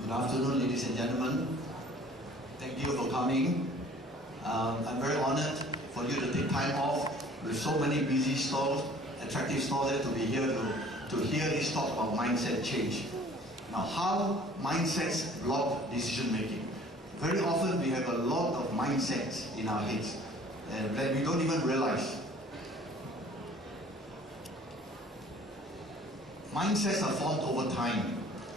Good afternoon, ladies and gentlemen. Thank you for coming. I'm very honored for you to take time off with so many busy stalls, attractive stalls there to be here to hear this talk about mindset change. Now, how mindsets block decision making. Very often we have a lot of mindsets in our heads that we don't even realize. Mindsets are formed over time.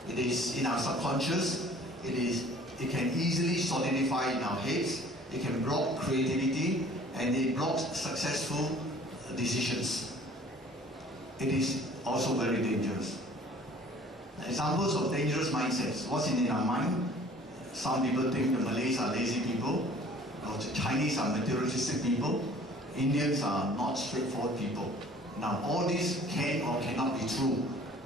It is in our subconscious. It can easily solidify in our heads. It can block creativity and it blocks successful decisions. It is also very dangerous. Examples of dangerous mindsets. What's in our mind? Some people think the Malays are lazy people, or the Chinese are materialistic people, Indians are not straightforward people. Now, all this can or cannot be true.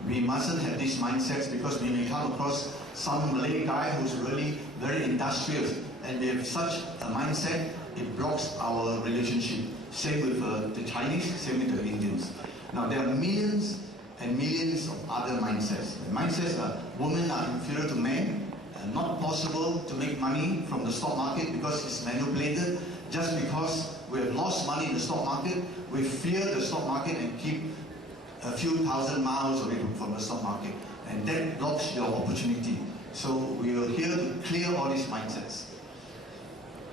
We mustn't have these mindsets because we may come across some Malay guy who's really very industrious, and they have such a mindset, it blocks our relationship. Same with the Chinese, same with the Indians. Now, there are millions and millions of other mindsets. The mindsets are women are inferior to men, not possible to make money from the stock market because it's manipulated. Just because we have lost money in the stock market, we fear the stock market and keep a few thousand miles away from the stock market, and that blocks your opportunity. So we are here to clear all these mindsets.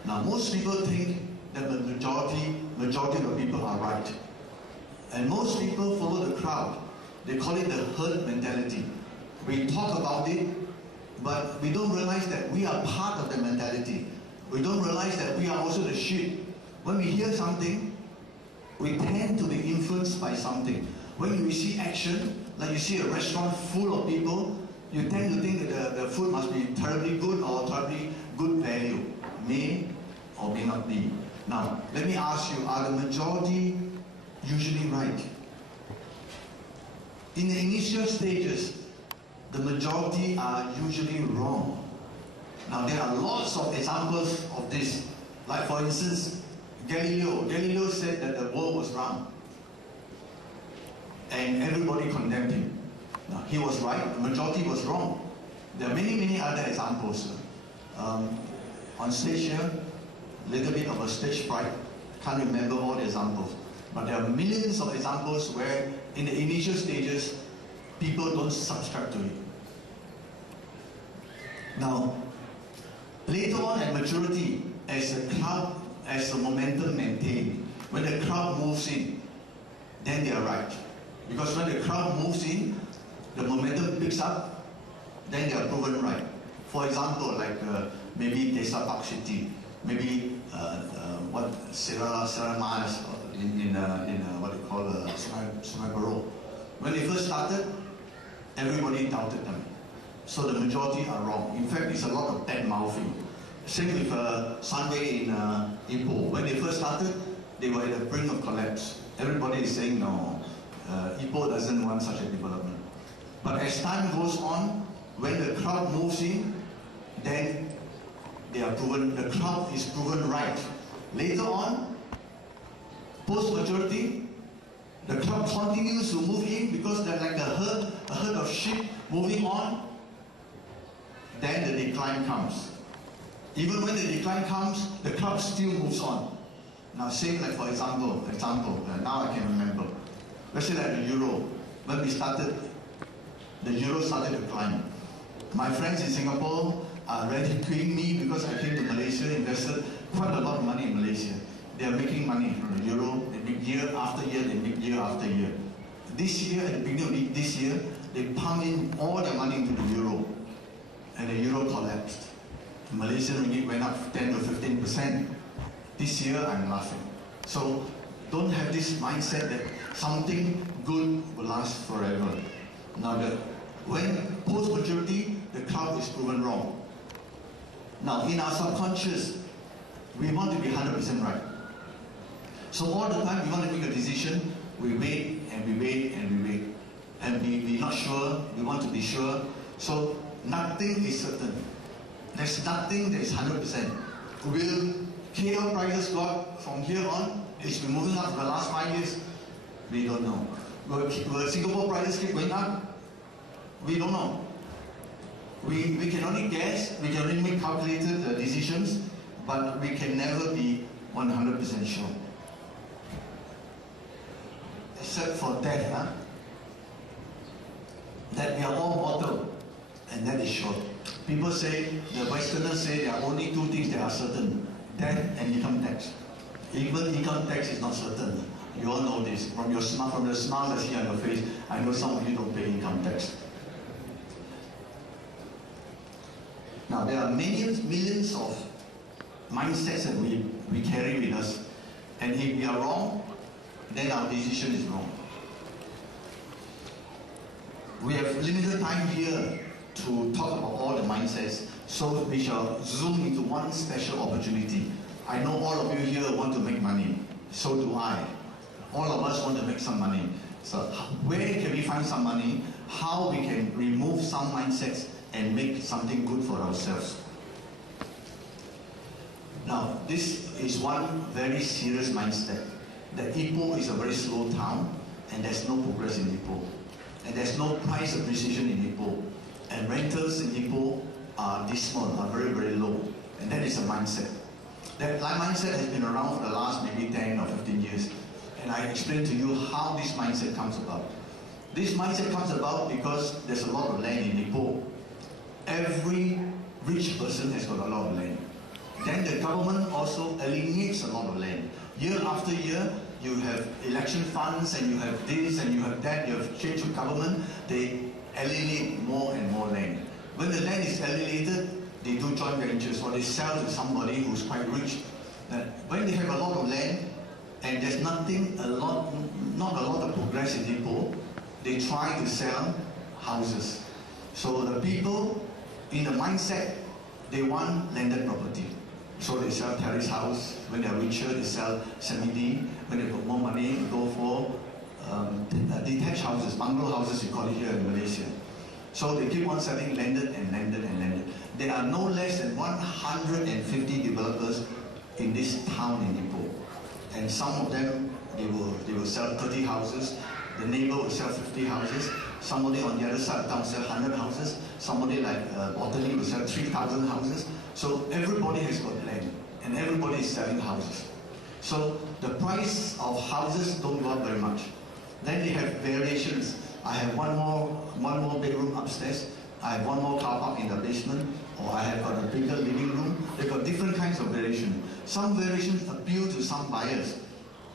Now, most people think that the majority of people are right, and most people follow the crowd. They call it the herd mentality. We talk about it, but we don't realize that we are part of the mentality. We don't realize that we are also the sheep. When we hear something, we tend to be influenced by something. When you see action, like you see a restaurant full of people, you tend to think that the food must be terribly good or terribly good value. May or may not be. Now, let me ask you, are the majority usually right? In the initial stages, the majority are usually wrong. Now, there are lots of examples of this. Like, for instance, Galileo said that the world was round, and everybody condemned him. Now, he was right, the majority was wrong. There are many, many other examples. On stage here, a little bit of a stage fright. Can't remember all the examples. But there are millions of examples where, in the initial stages, people don't subscribe to it. Now, later on at maturity, as the momentum maintained, when the crowd moves in, then they are right. Because when the crowd moves in, the momentum picks up, then they are proven right. For example, like maybe Desa Park City, maybe Sarah Mars in what they call Sungai Buloh. When they first started, everybody doubted them. So the majority are wrong. In fact, it's a lot of bad mouthing. Same with Sunway in Ipoh. When they first started, they were at the brink of collapse. Everybody is saying no. Ipoh doesn't want such a development. But as time goes on, when the crowd moves in, then the crowd is proven right. Later on, post-maturity, the crowd continues to move in because they're like a herd of sheep moving on. Then the decline comes. Even when the decline comes, the crowd still moves on. Now, say like for example, now I can remember. Let's say like the euro. When we started, the euro started to climb. My friends in Singapore are ridiculing me because I came to Malaysia, invested quite a lot of money in Malaysia. They are making money from the euro. They make year after year, they make year after year. This year, at the beginning of this year, they pump in all their money into the euro. And the euro collapsed. The Malaysian ringgit went up 10 to 15%. This year, I'm laughing. So, don't have this mindset that something good will last forever. Now, when post-maturity, the crowd is proven wrong. Now, in our subconscious, we want to be 100% right. So all the time, we want to make a decision, we wait and we wait and we wait. And we're not sure, we want to be sure. So nothing is certain. There's nothing that is 100%. Will KL prices go up from here on? It's been moving up for the last 5 years. We don't know. Will Singapore prices keep going up? We don't know. We can only guess, we can only make calculated decisions, but we can never be 100% sure. Except for death, that we are all mortal, and that is sure. People say, the Westerners say there are only two things that are certain, death and income tax. Even income tax is not certain. You all know this. From the smile I see on your face, I know some of you don't pay income tax. Now, there are millions of mindsets that we carry with us, and if we are wrong, then our decision is wrong. We have limited time here to talk about all the mindsets, so we shall zoom into one special opportunity. I know all of you here want to make money, so do I. All of us want to make some money. So where can we find some money? How we can remove some mindsets and make something good for ourselves? Now, this is one very serious mindset, that Ipoh is a very slow town, and there's no progress in Ipoh. And there's no price appreciation in Ipoh. And rentals in Ipoh are dismal, are very, very low. And that is a mindset. That mindset has been around for the last maybe 10 or 15 years. And I explained to you how this mindset comes about. This mindset comes about because there's a lot of land in Ipoh. Every rich person has got a lot of land. Then the government also alienates a lot of land. Year after year, you have election funds, and you have this, and you have that, you have change of government, they alienate more and more land. When the land is alienated, they do joint ventures, or they sell to somebody who's quite rich. When they have a lot of land, and there's not a lot of progress in Ipoh, they try to sell houses. So the people in the mindset, they want landed property. So they sell terrace house. When they're richer, they sell semi-D. When they've got more money, they go for detached houses, bungalow houses, we call it here in Malaysia. So they keep on selling landed and landed and landed. There are no less than 150 developers in this town in Ipoh. And some of them, they will sell 30 houses. The neighbor will sell 50 houses. Somebody on the other side of town will sell 100 houses. Somebody like Botany will sell 3,000 houses. So everybody has got land, and everybody is selling houses. So the price of houses don't go up very much. Then they have variations. I have one more bedroom upstairs. I have one more car park in the basement, or I have got a bigger living room. They've got different kinds of variation. Some variations appeal to some buyers.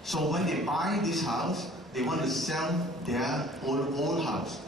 So when they buy this house, they want to sell their old house.